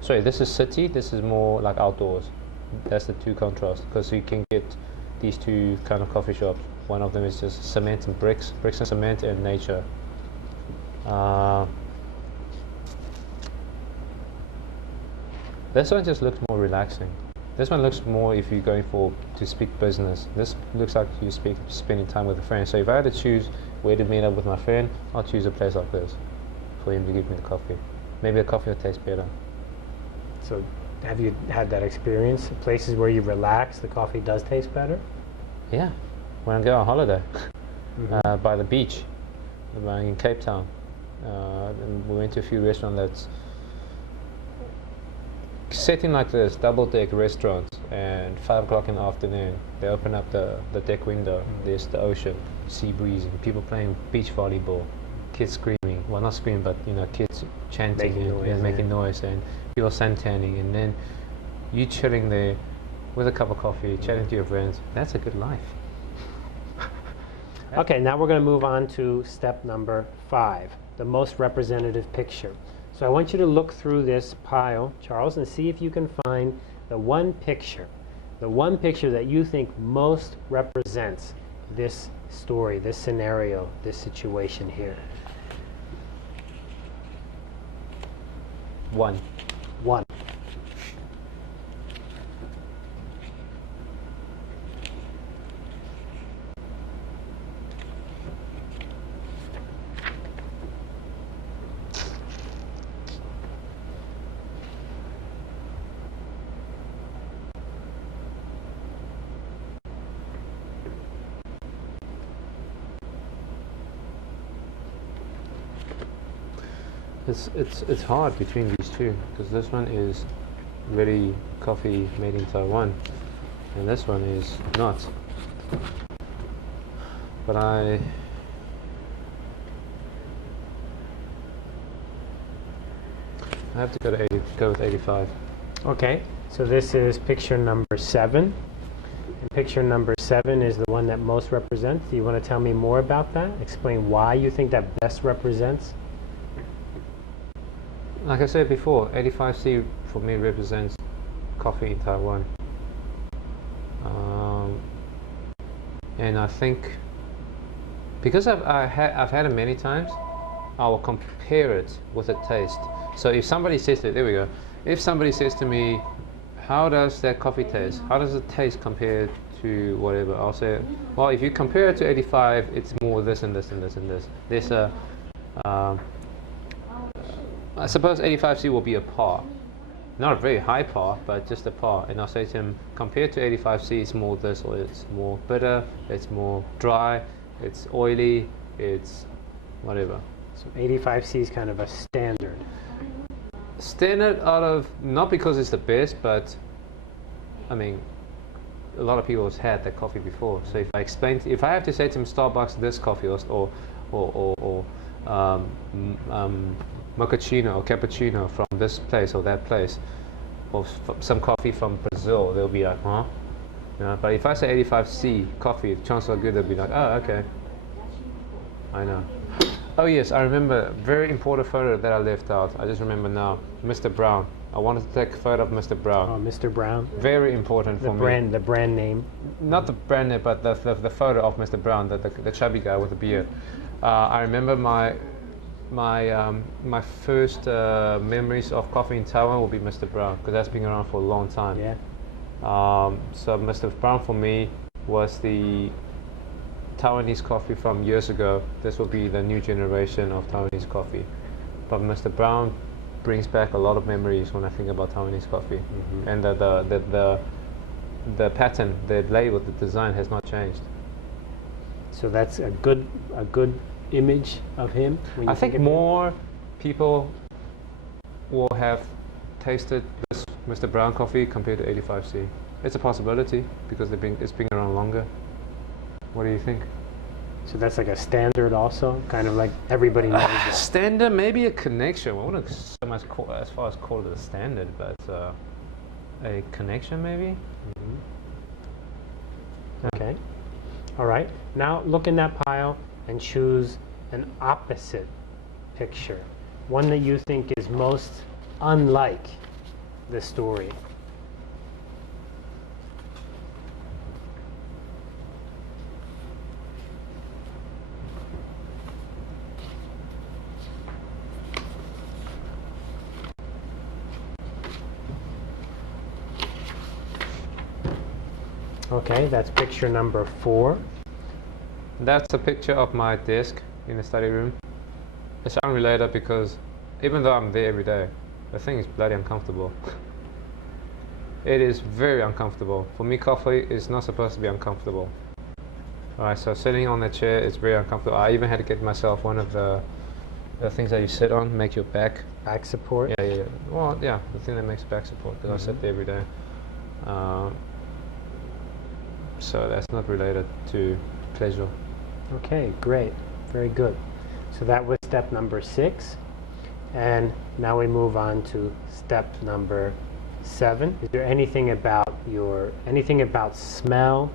Sorry, this is city, this is more like outdoors. That's the 2 contrasts, because you can get these 2 kind of coffee shops. One of them is just cement and bricks and cement and nature. This one just looks more relaxing. This one looks more if you're going to speak business. This looks like you're spending time with a friend. So if I had to choose where to meet up with my friend, I'll choose a place like this for him to give me the coffee. Maybe the coffee will taste better. So have you had that experience? Places where you relax, the coffee does taste better? Yeah, when I go on holiday by the beach in Cape Town. And we went to a few restaurants that's setting like this, double deck restaurants, and 5 o'clock in the afternoon they open up the deck window. There's the ocean, sea breeze, and people playing beach volleyball. kids screaming. Well, not screaming, but kids chanting Making and noise, making yeah. noise, and people suntanning, and then you chilling there with a cup of coffee, chatting to your friends. That's a good life. Okay, now we're going to move on to step number 5, the most representative picture. So I want you to look through this pile, Charles, and see if you can find the one picture that you think most represents this story, this scenario, this situation here. One. One. It's hard between these two, because this one is really coffee made in Taiwan, and this one is not. But I have to go with 85. Okay, so this is picture number 7. And picture number 7 is the one that most represents. Do you want to tell me more about that? Explain why you think that best represents? Like I said before, 85C for me represents coffee in Taiwan. And I think because I've had it many times, I will compare it with a taste. So if somebody says to, there we go. If somebody says to me, how does that coffee taste? How does it taste compared to whatever? I'll say, well, if you compare it to 85, it's more this and this and this and this. There's a I suppose 85C will be a par. Not a very high par, but just a par. And I'll say to him, compared to 85C, it's more this, or it's more bitter, it's more dry, it's oily, it's whatever. So 85C is kind of a standard. Standard out of, not because it's the best, but I mean, a lot of people have had that coffee before. So if I have to say to him, Starbucks this coffee, or mochaccino or cappuccino from this place or that place, or some coffee from Brazil, they'll be like, huh? But if I say 85C coffee, chances are good they'll be like, oh, okay. I know. Oh yes, I remember a very important photo that I left out. I just remember now. Mr. Brown. I wanted to take a photo of Mr. Brown. Oh, Mr. Brown. Very important for me. The brand name. Not the brand name, but the photo of Mr. Brown, the chubby guy with the beard. I remember my first memories of coffee in Taiwan will be Mr. Brown, because that's been around for a long time. Yeah. So Mr. Brown for me was the Taiwanese coffee from years ago. This will be the new generation of Taiwanese coffee. But Mr. Brown brings back a lot of memories when I think about Taiwanese coffee. Mm-hmm. And the pattern, the label, the design has not changed. So that's a good image of him. When you I think more people will have tasted this Mr. Brown coffee compared to 85C. It's a possibility because it's been around longer. What do you think? So that's like a standard also, kind of like everybody knows it. Standard, maybe a connection. I wouldn't so much as far as call it a standard, but a connection maybe. Mm-hmm. Okay. All right. Now look in that pile and choose an opposite picture, one that you think is most unlike the story. Okay, that's picture number 4. That's a picture of my desk in the study room. It's unrelated because even though I'm there every day, the thing is bloody uncomfortable. It is very uncomfortable. For me, coffee is not supposed to be uncomfortable. Alright, so sitting on the chair is very uncomfortable. I even had to get myself one of the things that you sit on, make your back support. Yeah. Well, yeah, the thing that makes back support, because I sit there every day. So that's not related to pleasure. Okay, great. Very good. So that was step number 6. And now we move on to step number 7. Is there anything about smell,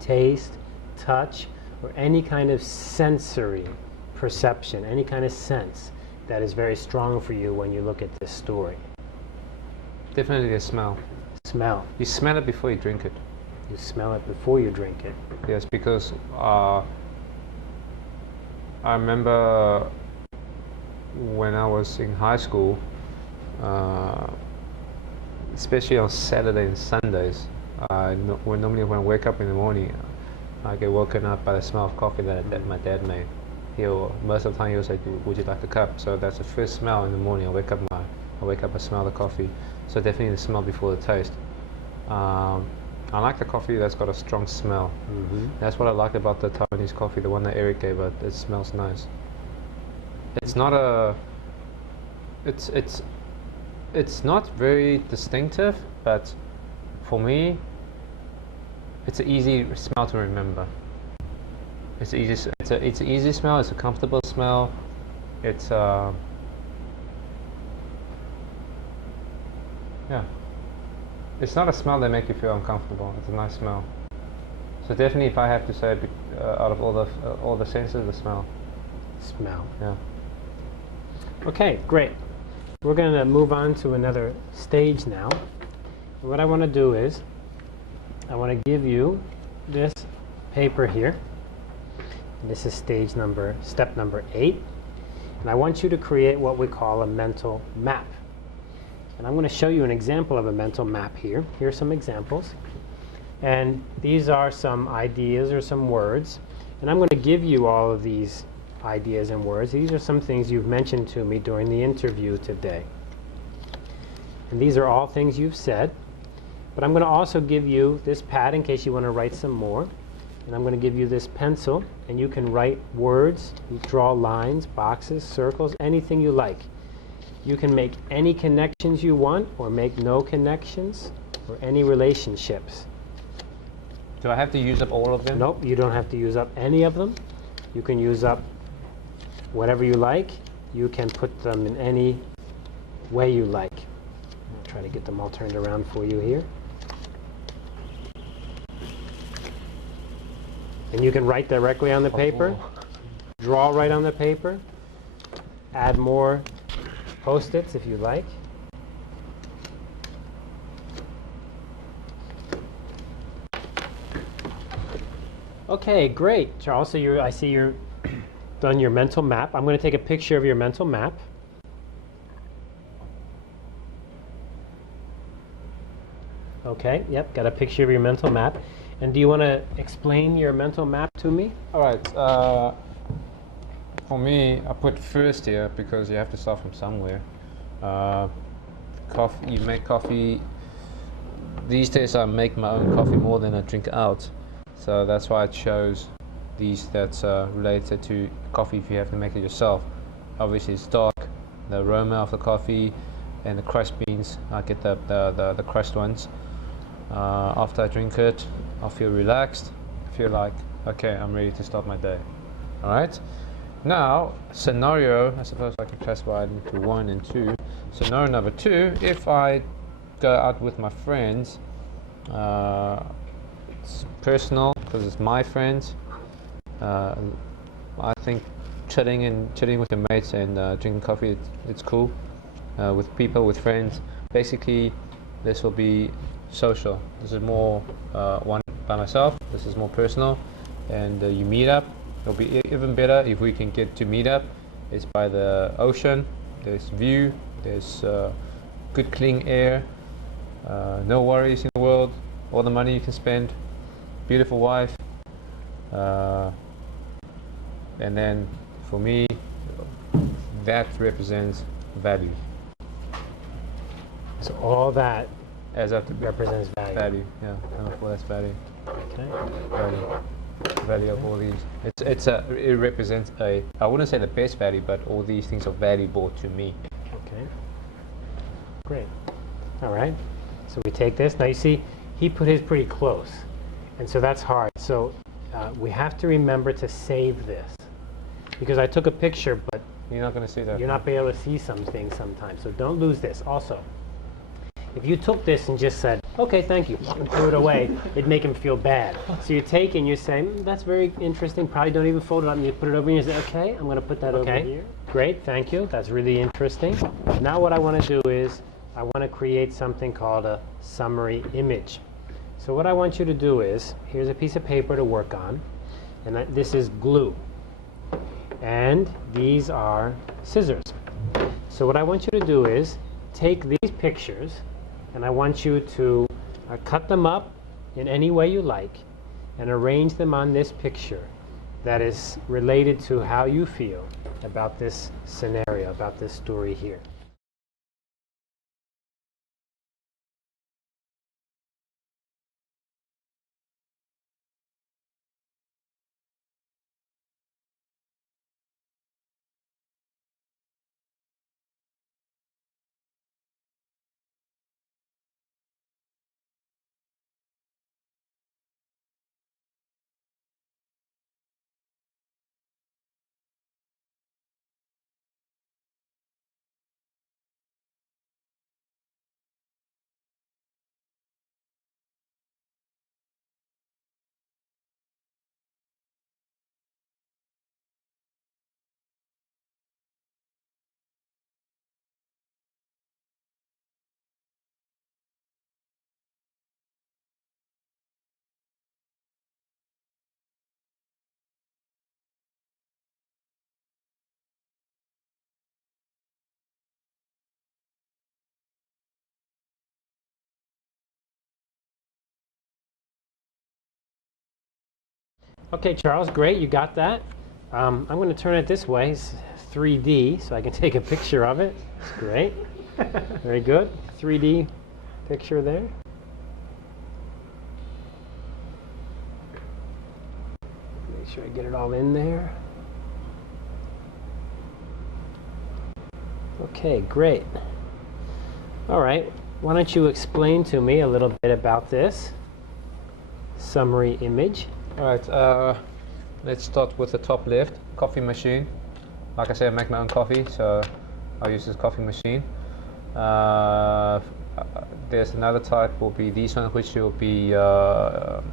taste, touch, or any kind of sensory perception, any kind of sense that is very strong for you when you look at this story? Definitely the smell. Smell. You smell it before you drink it. You smell it before you drink it. Yes, because I remember when I was in high school, especially on Saturday and Sundays, normally when I wake up in the morning, I get woken up by the smell of coffee that my dad made. Most of the time he was like, "Would you like a cup?" So that's the first smell in the morning. I wake up, I smell the coffee. So definitely the smell before the taste. I like the coffee that's got a strong smell. That's what I like about the Taiwanese coffee, the one that Eric gave us. It smells nice. It's not a. It's not very distinctive, but for me, it's an easy smell to remember. It's an easy smell. It's a comfortable smell. It's yeah. It's not a smell that makes you feel uncomfortable. It's a nice smell. So definitely, if I have to say, out of all the senses, the smell. Smell. Yeah. Okay, great. We're going to move on to another stage now. What I want to do is, I want to give you this paper here. And this is step number 8. And I want you to create what we call a mental map. And I'm going to show you an example of a mental map here. Here's some examples. And these are some ideas or some words. And I'm going to give you all of these ideas and words. These are some things you've mentioned to me during the interview today. And these are all things you've said. But I'm going to also give you this pad in case you want to write some more. And I'm going to give you this pencil. And you can write words, draw lines, boxes, circles, anything you like. You can make any connections you want or make no connections or any relationships. Do I have to use up all of them? Nope, you don't have to use up any of them. You can use up whatever you like. You can put them in any way you like. I'll try to get them all turned around for you here. And you can write directly on the paper, draw right on the paper, add more Post-its if you like. Okay, great, Charles. So I see you're done your mental map. I'm going to take a picture of your mental map. Okay, yep, got a picture of your mental map. And do you want to explain your mental map to me? All right. For me, I put first here because you have to start from somewhere. Coffee. You make coffee. These days, I make my own coffee more than I drink out. So that's why I chose these that's related to coffee if you have to make it yourself. Obviously, it's dark. The aroma of the coffee and the crushed beans. I get the crushed ones. After I drink it, I feel relaxed. I feel like, okay, I'm ready to start my day. All right. Now, scenario, I suppose I can classify it into 1 and 2. Scenario number 2, if I go out with my friends, it's personal because it's my friends. I think chilling with your mates and drinking coffee, it's cool. With people, with friends. Basically, this will be social. This is more one by myself. This is more personal, and you meet up. It'll be even better if we can get to meet up. It's by the ocean. There's view. There's good clean air. No worries in the world. All the money you can spend. Beautiful wife. And then for me, that represents value. So all that As up to represents value. value. Yeah. Well, that's value. Okay. Value of all these. It represents I wouldn't say the best value, but all these things are valuable to me. Okay. Great. All right. So we take this. Now you see, he put his pretty close, and so that's hard. So we have to remember to save this. because I took a picture, but You're not going to see that. you're not be able to see some things sometimes. So don't lose this. Also, if you took this and just said, "Okay, thank you," and threw it away, it'd make him feel bad. So you take and you say, "That's very interesting." Probably don't even fold it up, and you put it over and you say, "Okay, I'm going to put that over here." Great, thank you. That's really interesting. Now what I want to do is I want to create something called a summary image. So what I want you to do is, here's a piece of paper to work on, and this is glue. And these are scissors. So what I want you to do is take these pictures, and I want you to cut them up in any way you like and arrange them on this picture that is related to how you feel about this scenario, about this story here. Okay, Charles, great, you got that. I'm going to turn it this way. It's 3D, so I can take a picture of it. That's great. Very good. 3D picture there. Make sure I get it all in there. Okay, great. All right, why don't you explain to me a little bit about this summary image? All right, let's start with the top left, coffee machine. Like I said, I make my own coffee, so I'll use this coffee machine. There's another type, will be these ones, which will be the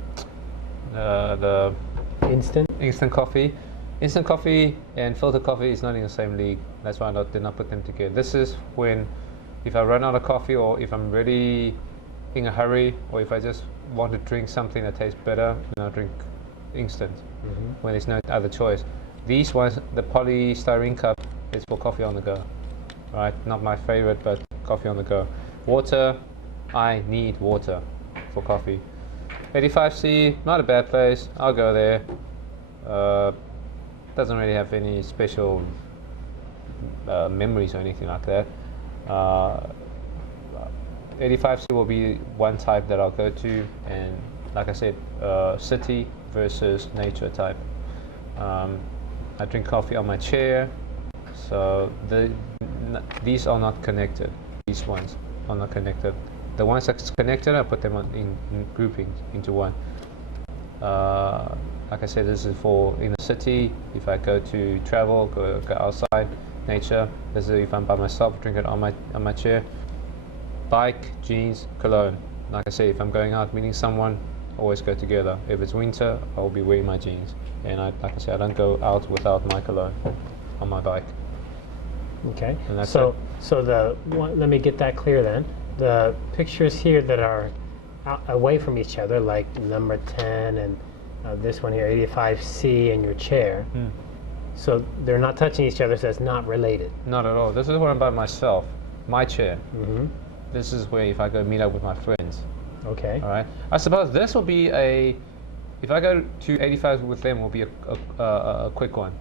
instant coffee. Instant coffee and filter coffee is not in the same league. That's why I did not put them together. This is when, if I run out of coffee, or if I'm really in a hurry, or if I just want to drink something that tastes better, then I'll drink instant when there's no other choice. These ones, the polystyrene cup, is for coffee on the go. Right, not my favorite, but coffee on the go. Water, I need water for coffee. 85C, not a bad place. I'll go there. Doesn't really have any special memories or anything like that. 85C will be one type that I'll go to, and like I said, city versus nature type. I drink coffee on my chair, so these are not connected. These ones are not connected. The ones that's connected, I put them in groupings into one. Like I said, this is for in the city. If I go to travel, go outside, nature. This is if I'm by myself, drink it on my chair. Bike, jeans, cologne. Like I say, if I'm going out meeting someone, always go together. If it's winter, I'll be wearing my jeans. And like I say, I don't go out without my cologne on my bike. Okay. So let me get that clear then. The pictures here that are away from each other, like number 10 and this one here, 85C, and your chair. So they're not touching each other, so it's not related. Not at all. This is when I'm by myself. My chair. This is where if I go meet up with my friends. Okay. All right. I suppose this will be if I go to 85 with them, will be a quick one.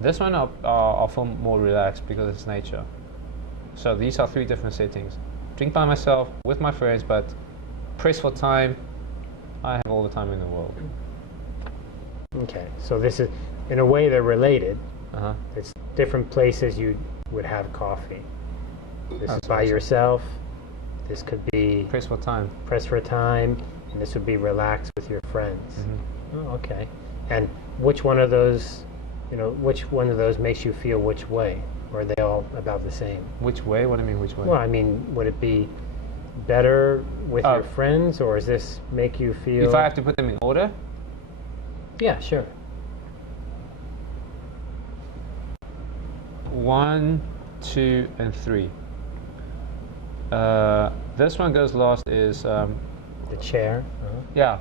This one I'll feel more relaxed because it's nature. So these are three different settings. Drink by myself, with my friends, but press for time. I have all the time in the world. Okay. So this is, in a way, they're related. It's different places you would have coffee. This is by yourself. This could be press for time. Press for time, and this would be relaxed with your friends. Oh, okay. And which one of those You know, which one of those makes you feel which way? Or are they all about the same? Which way? What do you mean, which way? Well, I mean, would it be better with your friends, or does this make you feel... If I have to put them in order? Yeah, sure. 1, 2, and 3. This one goes last is... The chair. yeah,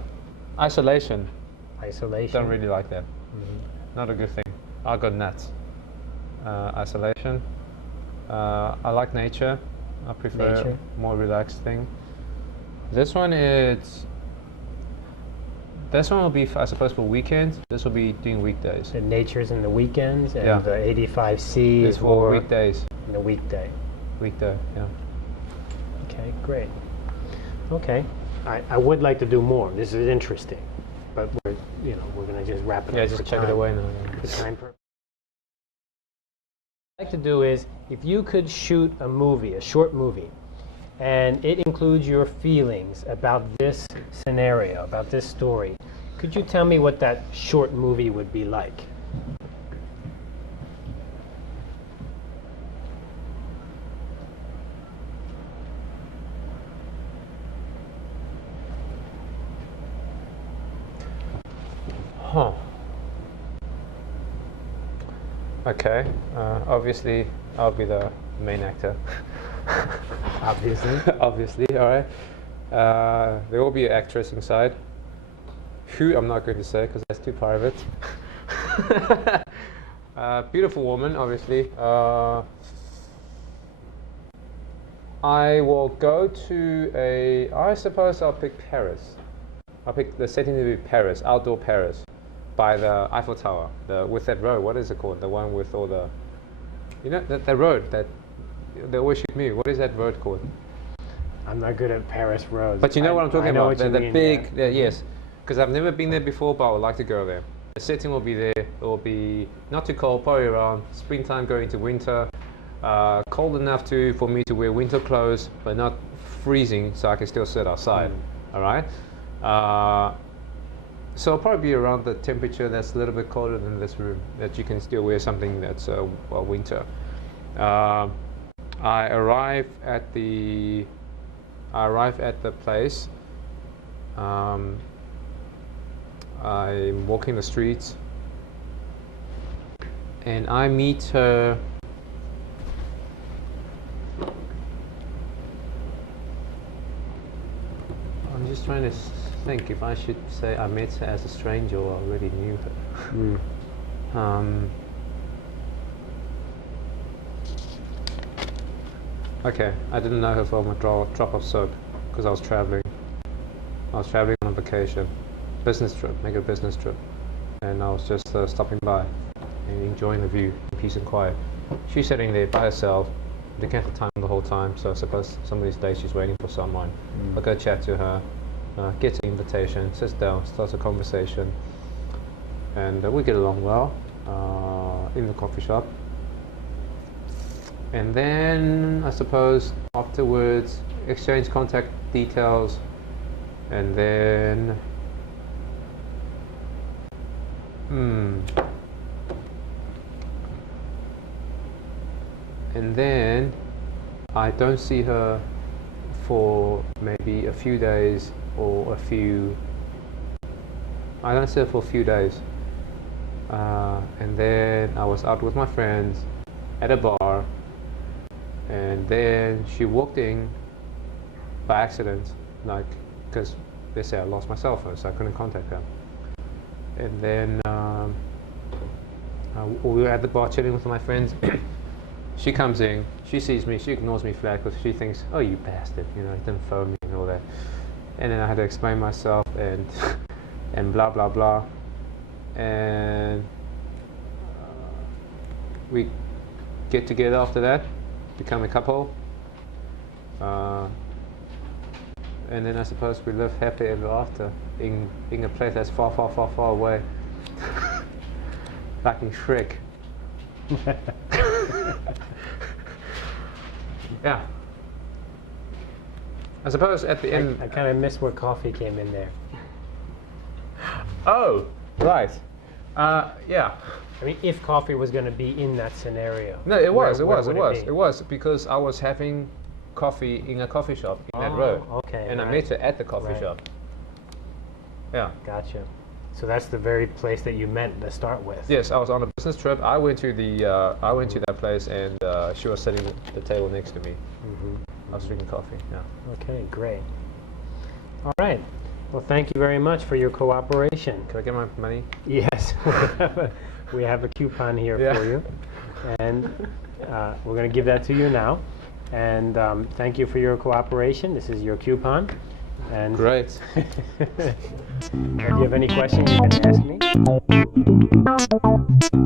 isolation. Isolation. Don't really like that. Not a good thing. I got nuts. Isolation. I like nature. I prefer Nature. more relaxed thing. This one is... This one will be, I suppose, for weekends. This will be during weekdays. The nature's in the weekends, and Yeah. the 85C It's is for for weekdays. in the weekday. Weekday, yeah. Okay, great. Okay, I would like to do more. This is interesting, but we're gonna just wrap it Yeah, up. just for check it time. away now. For time purposes. What I'd like to do is, if you could shoot a movie, a short movie, and it includes your feelings about this scenario, about this story, could you tell me what that short movie would be like? Huh. Okay. Obviously, I'll be the main actor. Obviously. Obviously, all right. There will be an actress inside. Who I'm not going to say because that's too private. Beautiful woman, obviously. I will go to I suppose I'll pick Paris. I'll pick the setting to be Paris, outdoor Paris, by the Eiffel Tower. With that road, what is it called? The one with all the, the road that they always shoot me. What is that road called? I'm not good at Paris roads. But you know what I'm talking I know about. what you The mean, big, yeah. yes. Because I've never been there before, but I would like to go there. The setting will be there. It will be not too cold, probably around springtime going into winter. Cold enough for me to wear winter clothes, but not freezing, so I can still sit outside. All right. So it'll probably be around the temperature that's a little bit colder than this room, that you can still wear something that's winter. I arrive at the place. I'm walking the streets, and I meet her. I'm just trying to think if I should say I met her as a stranger or I already knew her. Okay, I didn't know her from a drop of soap because I was traveling. I was traveling on a vacation, business trip, make a business trip, and I was just stopping by and enjoying the view, peace and quiet. She's sitting there by herself, looking at the time the whole time, so I suppose some of these days she's waiting for someone. I go chat to her, gets an invitation, sits down, starts a conversation, and we get along well in the coffee shop. And then I suppose afterwards exchange contact details, and then and then I don't see her for maybe a few days or I don't see her for a few days, and then I was out with my friends at a bar, and then she walked in by accident, because they say I lost my cell phone, so I couldn't contact her. And then we were at the bar chatting with my friends. She comes in, she sees me, she ignores me flat because she thinks, oh, you bastard, you didn't phone me and all that. And then I had to explain myself and and blah blah blah. And we get together after that, become a couple. And then I suppose we live happily ever after in a place that's far, far, far, far away. Like in Shrek. Yeah. I suppose at the end. I kind of missed where coffee came in there. Oh, right. Yeah. I mean, if coffee was going to be in that scenario. No, it was, where would be? it was because I was having coffee in a coffee shop in that road. Okay. And I right. met her at the coffee Right. shop. Yeah. Gotcha. So that's the very place that you met to start with. Yes, I was on a business trip. I went to that place, and she was sitting at the table next to me. I was drinking coffee. Yeah. Okay, great. All right. Well, thank you very much for your cooperation. Can I get my money? Yes, we have a coupon here Yeah. for you, and we're going to give that to you now. And thank you for your cooperation. This is your coupon. And Great. if you have any questions, you can ask me.